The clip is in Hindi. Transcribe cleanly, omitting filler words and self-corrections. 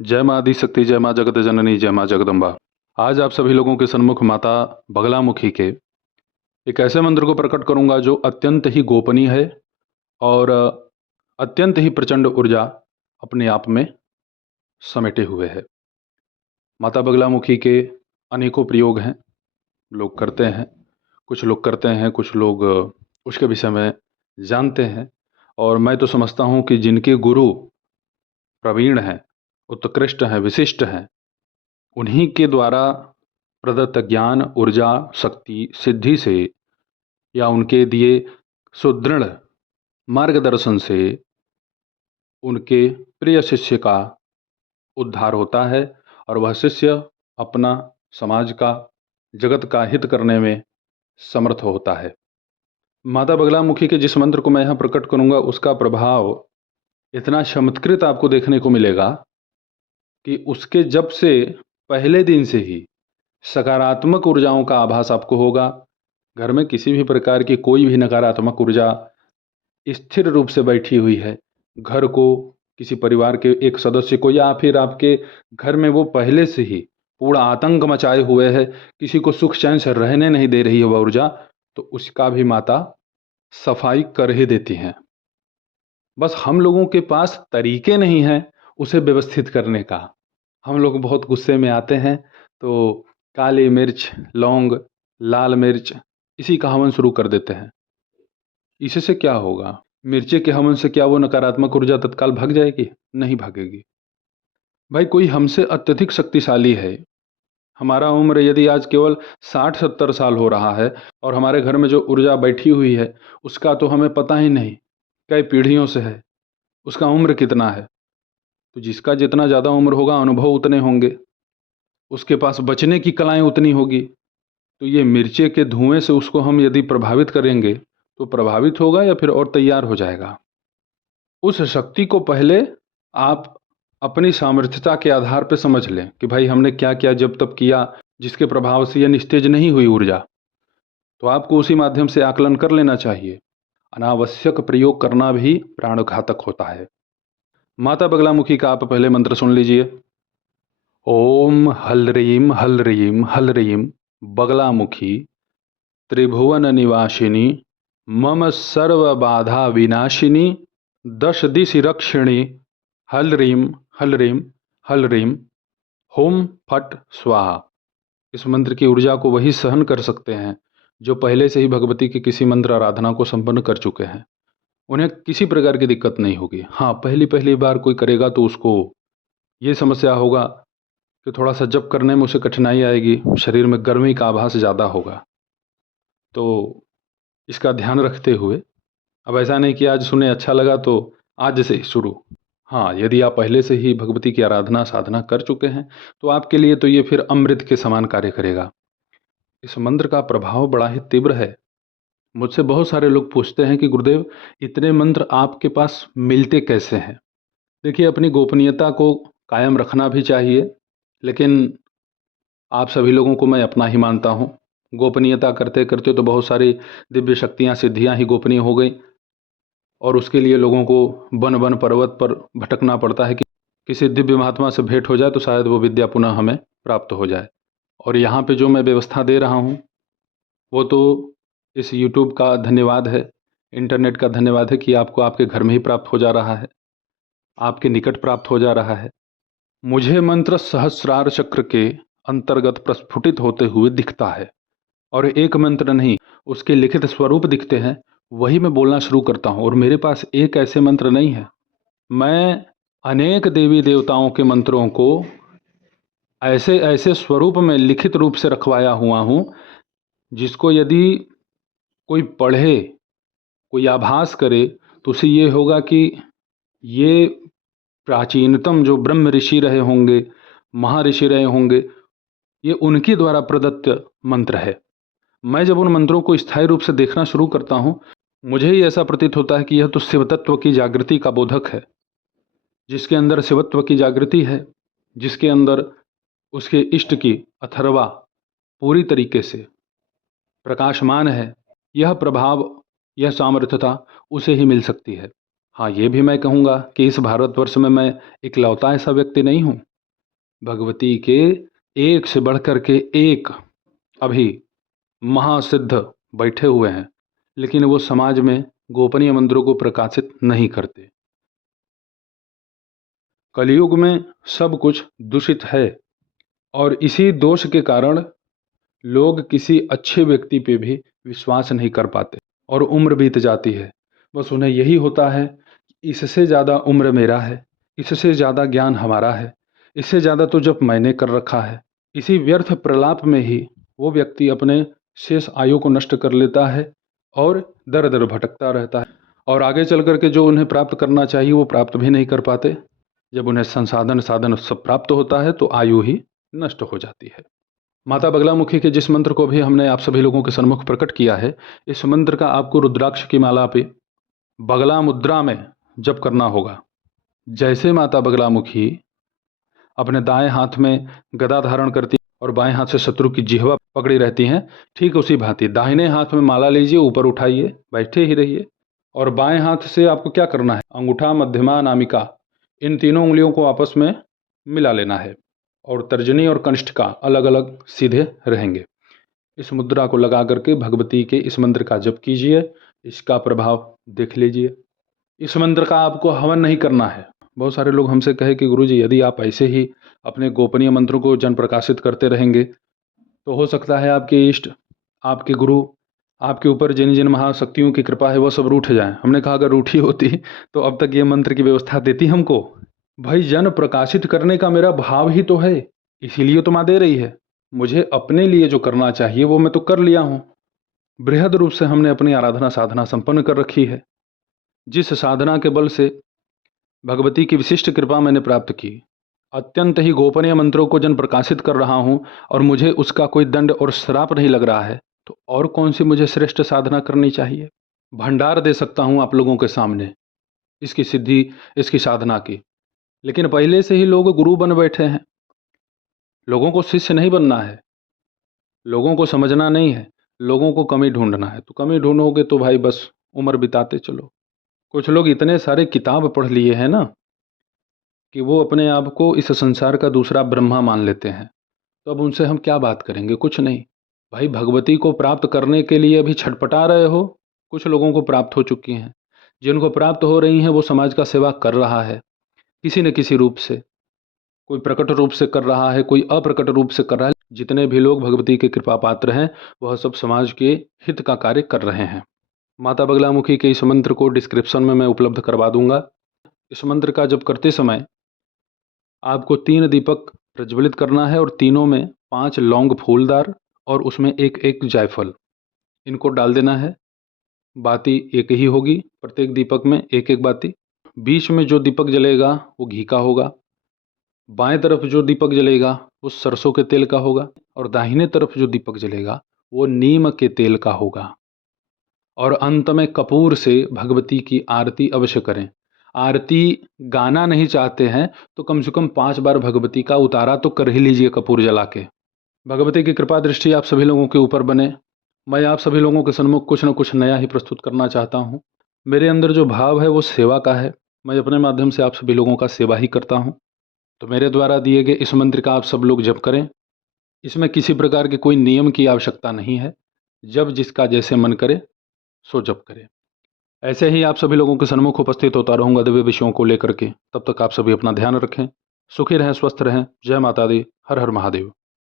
जय माँ आदिशक्ति, जय माँ जगत जननी, जय माँ जगदम्बा। आज आप सभी लोगों के सन्मुख माता बगलामुखी के एक ऐसे मंत्र को प्रकट करूंगा जो अत्यंत ही गोपनीय है और अत्यंत ही प्रचंड ऊर्जा अपने आप में समेटे हुए है। माता बगलामुखी के अनेकों प्रयोग हैं, लोग करते हैं, कुछ लोग करते हैं, कुछ लोग उसके विषय में जानते हैं। और मैं तो समझता हूँ कि जिनके गुरु प्रवीण हैं, उत्कृष्ट हैं, विशिष्ट हैं, उन्हीं के द्वारा प्रदत्त ज्ञान, ऊर्जा, शक्ति, सिद्धि से या उनके दिए सुदृढ़ मार्गदर्शन से उनके प्रिय शिष्य का उद्धार होता है और वह शिष्य अपना, समाज का, जगत का हित करने में समर्थ होता है। माता बगलामुखी के जिस मंत्र को मैं यहाँ प्रकट करूँगा उसका प्रभाव इतना चमत्कृत आपको देखने को मिलेगा कि उसके जब से पहले दिन से ही सकारात्मक ऊर्जाओं का आभास आपको होगा। घर में किसी भी प्रकार की कोई भी नकारात्मक ऊर्जा स्थिर रूप से बैठी हुई है, घर को, किसी परिवार के एक सदस्य को, या फिर आपके घर में वो पहले से ही पूरा आतंक मचाए हुए है, किसी को सुख चैन से रहने नहीं दे रही है वह ऊर्जा, तो उसका भी माता सफाई कर ही देती हैं। बस हम लोगों के पास तरीके नहीं हैं उसे व्यवस्थित करने का। हम लोग बहुत गुस्से में आते हैं तो काली मिर्च, लौंग, लाल मिर्च, इसी का हवन शुरू कर देते हैं। इससे क्या होगा? मिर्ची के हवन से क्या वो नकारात्मक ऊर्जा तत्काल भाग जाएगी? नहीं भागेगी। भाई, कोई हमसे अत्यधिक शक्तिशाली है, हमारा उम्र यदि आज केवल 60-70 साल हो रहा है और हमारे घर में जो ऊर्जा बैठी हुई है उसका तो हमें पता ही नहीं कई पीढ़ियों से है, उसका उम्र कितना है। तो जिसका जितना ज़्यादा उम्र होगा, अनुभव उतने होंगे, उसके पास बचने की कलाएं उतनी होगी। तो ये मिर्चे के धुएं से उसको हम यदि प्रभावित करेंगे तो प्रभावित होगा या फिर और तैयार हो जाएगा। उस शक्ति को पहले आप अपनी सामर्थ्यता के आधार पर समझ लें कि भाई हमने क्या क्या जब तब किया जिसके प्रभाव से यह निस्तेज नहीं हुई ऊर्जा, तो आपको उसी माध्यम से आकलन कर लेना चाहिए। अनावश्यक प्रयोग करना भी प्राणघातक होता है। माता बगलामुखी का आप पहले मंत्र सुन लीजिए। ओम हलरीम हलरीम हलरीम बगलामुखी त्रिभुवन निवासिनी मम सर्व बाधा विनाशिनी दश दिशि रक्षिणी हलरीम हलरीम हलरीम होम फट स्वाहा। इस मंत्र की ऊर्जा को वही सहन कर सकते हैं जो पहले से ही भगवती की किसी मंत्र आराधना को संपन्न कर चुके हैं। उन्हें किसी प्रकार की दिक्कत नहीं होगी। हाँ, पहली पहली बार कोई करेगा तो उसको ये समस्या होगा कि थोड़ा सा जप करने में उसे कठिनाई आएगी, शरीर में गर्मी का आभास ज़्यादा होगा। तो इसका ध्यान रखते हुए, अब ऐसा नहीं कि आज सुने अच्छा लगा तो आज से ही शुरू। हाँ, यदि आप पहले से ही भगवती की आराधना साधना कर चुके हैं तो आपके लिए तो ये फिर अमृत के समान कार्य करेगा। इस मंत्र का प्रभाव बड़ा ही तीव्र है। मुझसे बहुत सारे लोग पूछते हैं कि गुरुदेव, इतने मंत्र आपके पास मिलते कैसे हैं? देखिए, अपनी गोपनीयता को कायम रखना भी चाहिए, लेकिन आप सभी लोगों को मैं अपना ही मानता हूँ। गोपनीयता करते करते तो बहुत सारी दिव्य शक्तियाँ, सिद्धियाँ ही गोपनीय हो गई और उसके लिए लोगों को वन वन पर्वत पर भटकना पड़ता है कि किसी दिव्य महात्मा से भेंट हो जाए तो शायद वो विद्या पुनः हमें प्राप्त हो जाए। और यहाँ पे जो मैं व्यवस्था दे रहा हूँ वो तो इस यूट्यूब का धन्यवाद है, इंटरनेट का धन्यवाद है कि आपको आपके घर में ही प्राप्त हो जा रहा है, आपके निकट प्राप्त हो जा रहा है। मुझे मंत्र सहस्रार चक्र के अंतर्गत प्रस्फुटित होते हुए दिखता है और एक मंत्र नहीं, उसके लिखित स्वरूप दिखते हैं, वही मैं बोलना शुरू करता हूँ। और मेरे पास एक ऐसे मंत्र नहीं है, मैं अनेक देवी देवताओं के मंत्रों को ऐसे ऐसे स्वरूप में लिखित रूप से रखवाया हुआ हूँ जिसको यदि कोई पढ़े, कोई आभास करे तो उसे ये होगा कि ये प्राचीनतम जो ब्रह्म ऋषि रहे होंगे, महर्षि रहे होंगे, ये उनके द्वारा प्रदत्त मंत्र है। मैं जब उन मंत्रों को स्थायी रूप से देखना शुरू करता हूँ, मुझे ही ऐसा प्रतीत होता है कि यह तो शिव तत्व की जागृति का बोधक है। जिसके अंदर शिवत्व की जागृति है, जिसके अंदर उसके इष्ट की अथर्वा पूरी तरीके से प्रकाशमान है, यह प्रभाव, यह सामर्थ्यता उसे ही मिल सकती है। हाँ, ये भी मैं कहूँगा कि इस भारतवर्ष में मैं इकलौता ऐसा व्यक्ति नहीं हूँ भगवती के एक से बढ़कर के एक अभी महासिद्ध बैठे हुए हैं, लेकिन वो समाज में गोपनीय मंत्रों को प्रकाशित नहीं करते। कलयुग में सब कुछ दूषित है और इसी दोष के कारण लोग किसी अच्छे व्यक्ति पे भी विश्वास नहीं कर पाते और उम्र बीत जाती है। बस उन्हें यही होता है कि इससे ज़्यादा उम्र मेरा है, इससे ज़्यादा ज्ञान हमारा है, इससे ज़्यादा तो जब मैंने कर रखा है। इसी व्यर्थ प्रलाप में ही वो व्यक्ति अपने शेष आयु को नष्ट कर लेता है और दर दर भटकता रहता है और आगे चल कर के जो उन्हें प्राप्त करना चाहिए वो प्राप्त भी नहीं कर पाते। जब उन्हें संसाधन साधन सब प्राप्त होता है तो आयु ही नष्ट हो जाती है। माता बगलामुखी के जिस मंत्र को भी हमने आप सभी लोगों के सम्मुख प्रकट किया है, इस मंत्र का आपको रुद्राक्ष की माला पे बगला मुद्रा में जप करना होगा। जैसे माता बगलामुखी अपने दाएं हाथ में गदा धारण करती और बाएं हाथ से शत्रु की जिह्वा पकड़ी रहती हैं, ठीक उसी भांति दाहिने हाथ में माला लीजिए, ऊपर उठाइए, बैठे ही रहिए और बाएं हाथ से आपको क्या करना है, अंगूठा, मध्यमा, अनामिका, इन तीनों उंगलियों को आपस में मिला लेना है और तर्जनी और कनिष्ठिका अलग अलग सीधे रहेंगे। इस मुद्रा को लगा करके भगवती के इस मंत्र का जप कीजिए, इसका प्रभाव देख लीजिए। इस मंत्र का आपको हवन नहीं करना है। बहुत सारे लोग हमसे कहे कि गुरुजी यदि आप ऐसे ही अपने गोपनीय मंत्रों को जन प्रकाशित करते रहेंगे तो हो सकता है आपके इष्ट, आपके गुरु, आपके ऊपर जिन जिन महाशक्तियों की कृपा है वो सब रूठ जाएं। हमने कहा अगर रूठी होती तो अब तक ये मंत्र की व्यवस्था देती हमको। भाई जन प्रकाशित करने का मेरा भाव ही तो है, इसीलिए तो माँ दे रही है। मुझे अपने लिए जो करना चाहिए वो मैं तो कर लिया हूँ। बृहद रूप से हमने अपनी आराधना साधना संपन्न कर रखी है। जिस साधना के बल से भगवती की विशिष्ट कृपा मैंने प्राप्त की, अत्यंत ही गोपनीय मंत्रों को जन प्रकाशित कर रहा हूँ और मुझे उसका कोई दंड और श्राप नहीं लग रहा है, तो और कौन सी मुझे श्रेष्ठ साधना करनी चाहिए। भंडार दे सकता हूँ आप लोगों के सामने इसकी सिद्धि, इसकी साधना की, लेकिन पहले से ही लोग गुरु बन बैठे हैं। लोगों को शिष्य नहीं बनना है, लोगों को समझना नहीं है, लोगों को कमी ढूंढना है। तो कमी ढूंढोगे तो भाई बस उम्र बिताते चलो। कुछ लोग इतने सारे किताब पढ़ लिए हैं ना कि वो अपने आप को इस संसार का दूसरा ब्रह्मा मान लेते हैं। तो अब उनसे हम क्या बात करेंगे, कुछ नहीं। भाई भगवती को प्राप्त करने के लिए अभी छटपटा रहे हो, कुछ लोगों को प्राप्त हो चुकी हैं। जिनको प्राप्त हो रही हैं वो समाज का सेवा कर रहा है किसी न किसी रूप से। कोई प्रकट रूप से कर रहा है, कोई अप्रकट रूप से कर रहा है। जितने भी लोग भगवती के कृपा पात्र हैं वह सब समाज के हित का कार्य कर रहे हैं। माता बगलामुखी के इस मंत्र को डिस्क्रिप्शन में मैं उपलब्ध करवा दूंगा। इस मंत्र का जप करते समय आपको 3 दीपक प्रज्वलित करना है और तीनों में 5 लौंग फूलदार और उसमें एक एक जायफल, इनको डाल देना है। बाती एक ही होगी, प्रत्येक दीपक में एक एक बाती। बीच में जो दीपक जलेगा वो घी का होगा, बाएं तरफ जो दीपक जलेगा वो सरसों के तेल का होगा और दाहिने तरफ जो दीपक जलेगा वो नीम के तेल का होगा। और अंत में कपूर से भगवती की आरती अवश्य करें। आरती गाना नहीं चाहते हैं तो कम से कम 5 बार भगवती का उतारा तो कर ही लीजिए कपूर जला के। भगवती की कृपा दृष्टि आप सभी लोगों के ऊपर बने। मैं आप सभी लोगों के सन्मुख कुछ न कुछ नया ही प्रस्तुत करना चाहता हूँ। मेरे अंदर जो भाव है वो सेवा का है। मैं अपने माध्यम से आप सभी लोगों का सेवा ही करता हूँ। तो मेरे द्वारा दिए गए इस मंत्र का आप सब लोग जप करें। इसमें किसी प्रकार के कोई नियम की आवश्यकता नहीं है। जब जिसका जैसे मन करे सो जप करे। ऐसे ही आप सभी लोगों के सन्मुख उपस्थित होता रहूंगा दिव्य विषयों को लेकर के। तब तक आप सभी अपना ध्यान रखें, सुखी रहें, स्वस्थ रहें। जय माता दी, हर हर महादेव।